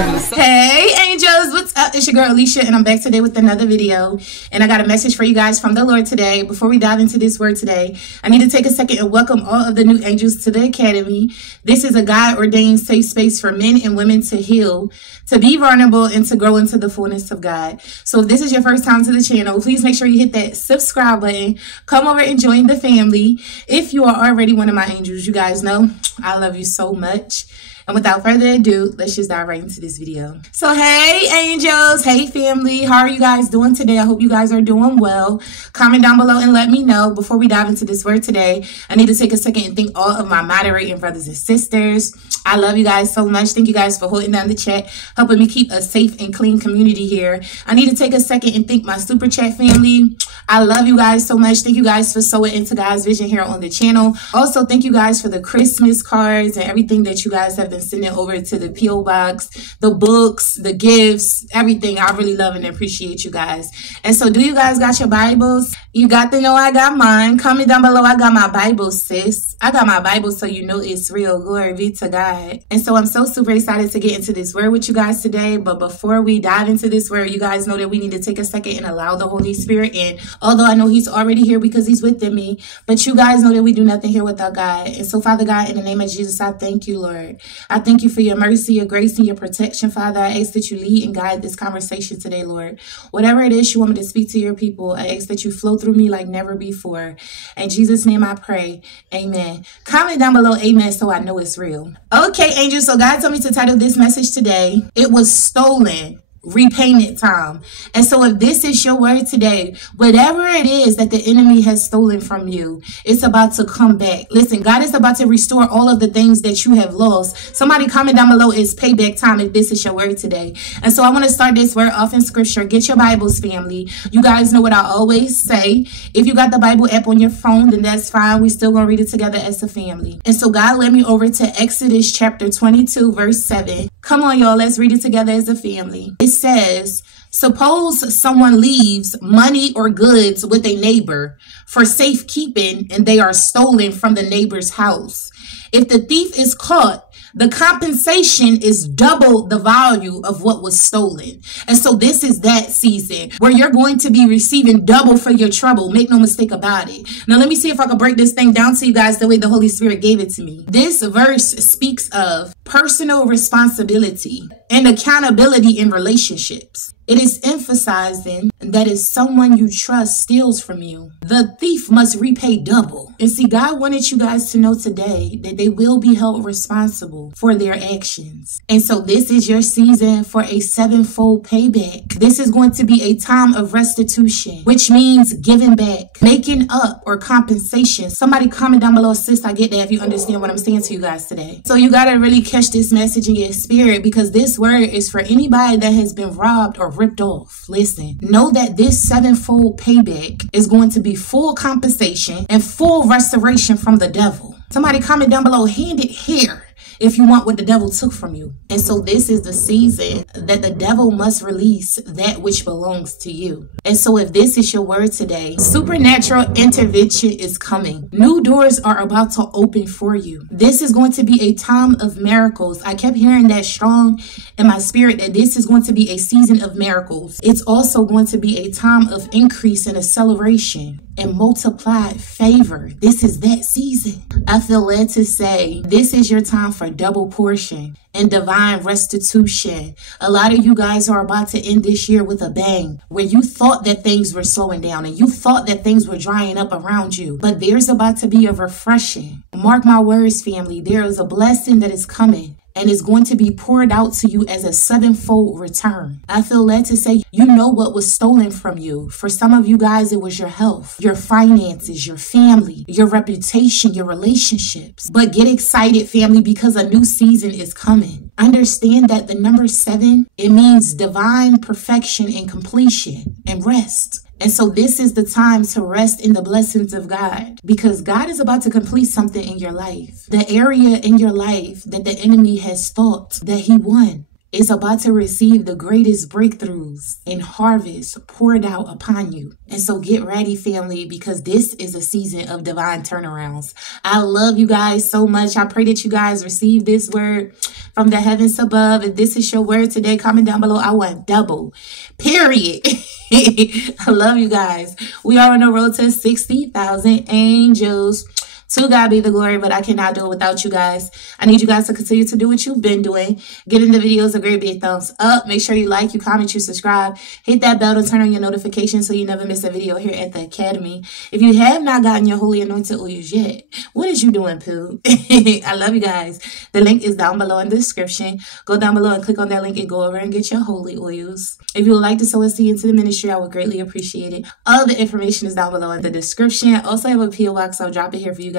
love you. Hey angels, what's up? It's your girl Alicia and I'm back today with another video. And I got a message for you guys from the Lord today. Before we dive into this word today, I need to take a second and welcome all of the new angels to the Academy. This is a God-ordained safe space for men and women to heal, to be vulnerable, and to grow into the fullness of God. So if this is your first time to the channel, please make sure you hit that subscribe button. Come over and join the family. If you are already one of my angels, you guys know I love you so much. And without further ado, let's just dive right into this video. So hey angels, hey family, how are you guys doing today? I hope you guys are doing well. Comment down below and let me know. Before we dive into this word today, I need to take a second and thank all of my moderating brothers and sisters. I love you guys so much. Thank you guys for holding down the chat, helping me keep a safe and clean community here. I need to take a second and thank my super chat family. I love you guys so much. Thank you guys for sowing into God's vision here on the channel. Also, thank you guys for the Christmas cards and everything that you guys have been sending over to the P.O. box, the books, the gifts, everything. I really love and appreciate you guys. And so do you guys got your Bibles? You got to know I got mine. Comment down below. I got my Bible, sis. I got my Bible so you know it's real. Glory be to God. And so I'm so super excited to get into this word with you guys today. But before we dive into this word, you guys know that we need to take a second and allow the Holy Spirit in. Although I know he's already here because he's within me. But you guys know that we do nothing here without God. And so Father God, in the name of Jesus, I thank you, Lord. I thank you for your mercy, your grace, and your protection, Father. I ask that you lead and guide this conversation today, Lord. Whatever it is you want me to speak to your people, I ask that you flow through me like never before. In Jesus' name I pray. Amen. Comment down below, amen, so I know it's real. Okay, angels, so God told me to title this message today, It Was Stolen. Repayment time. And so if this is your word today, whatever it is that the enemy has stolen from you, it's about to come back. Listen, God is about to restore all of the things that you have lost. Somebody comment down below, it's payback time if this is your word today. And so I want to start this word off in scripture. Get your Bibles, family. You guys know what I always say. If you got the Bible app on your phone, then that's fine. We still gonna read it together as a family. And so God led me over to Exodus chapter 22 verse 7. Come on, y'all, let's read it together as a family. It says, suppose someone leaves money or goods with a neighbor for safekeeping and they are stolen from the neighbor's house. If the thief is caught, the compensation is double the value of what was stolen. And so this is that season where you're going to be receiving double for your trouble. Make no mistake about it. Now, let me see if I can break this thing down to you guys the way the Holy Spirit gave it to me. This verse speaks of personal responsibility and accountability in relationships. It is emphasizing that if someone you trust steals from you, the thief must repay double. And see, God wanted you guys to know today that they will be held responsible for their actions. And so this is your season for a sevenfold payback. This is going to be a time of restitution, which means giving back, making up, or compensation. Somebody comment down below, sis, I get that if you understand what I'm saying to you guys today. So you got to really catch this message in your spirit because this word is for anybody that has been robbed or ripped off. Listen, know that this sevenfold payback is going to be full compensation and full restoration from the devil. Somebody comment down below, hand it here if you want what the devil took from you. And so this is the season that the devil must release that which belongs to you. And so if this is your word today, supernatural intervention is coming. New doors are about to open for you. This is going to be a time of miracles. I kept hearing that strong in my spirit that this is going to be a season of miracles. It's also going to be a time of increase and acceleration and multiplied favor. This is that season. I feel led to say this is your time for double portion and divine restitution. A lot of you guys are about to end this year with a bang, where you thought that things were slowing down and you thought that things were drying up around you. But there's about to be a refreshing. Mark my words, family. There is a blessing that is coming. And it's going to be poured out to you as a sevenfold return. I feel led to say, you know what was stolen from you. For some of you guys, it was your health, your finances, your family, your reputation, your relationships. But get excited, family, because a new season is coming. Understand that the number 7, it means divine perfection and completion and rest. And so this is the time to rest in the blessings of God, because God is about to complete something in your life. The area in your life that the enemy has thought that he won is about to receive the greatest breakthroughs and harvest poured out upon you. And so get ready, family, because this is a season of divine turnarounds. I love you guys so much. I pray that you guys receive this word from the heavens above. If this is your word today, comment down below. I want double. Period. I love you guys. We are on the road to 60,000 angels. To God be the glory, but I cannot do it without you guys. I need you guys to continue to do what you've been doing. Giving the videos a great big thumbs up. Make sure you like, you comment, you subscribe. Hit that bell to turn on your notifications so you never miss a video here at the Academy. If you have not gotten your holy anointed oils yet, what is you doing, Pooh? I love you guys. The link is down below in the description. Go down below and click on that link and go over and get your holy oils. If you would like to sow a seed into the ministry, I would greatly appreciate it. All the information is down below in the description. Also, I have a PO box. I'll drop it here for you guys.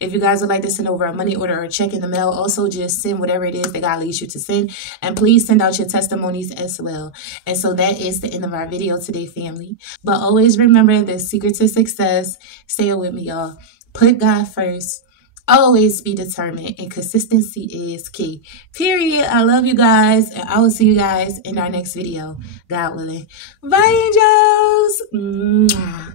If you guys would like to send over a money order or a check in the mail, also just send whatever it is that God leads you to send. And please send out your testimonies as well. And so that is the end of our video today, family. But always remember the secret to success. Stay with me, y'all. Put God first. Always be determined, and consistency is key. Period. I love you guys, and I will see you guys in our next video, God willing. Bye, angels. Mwah.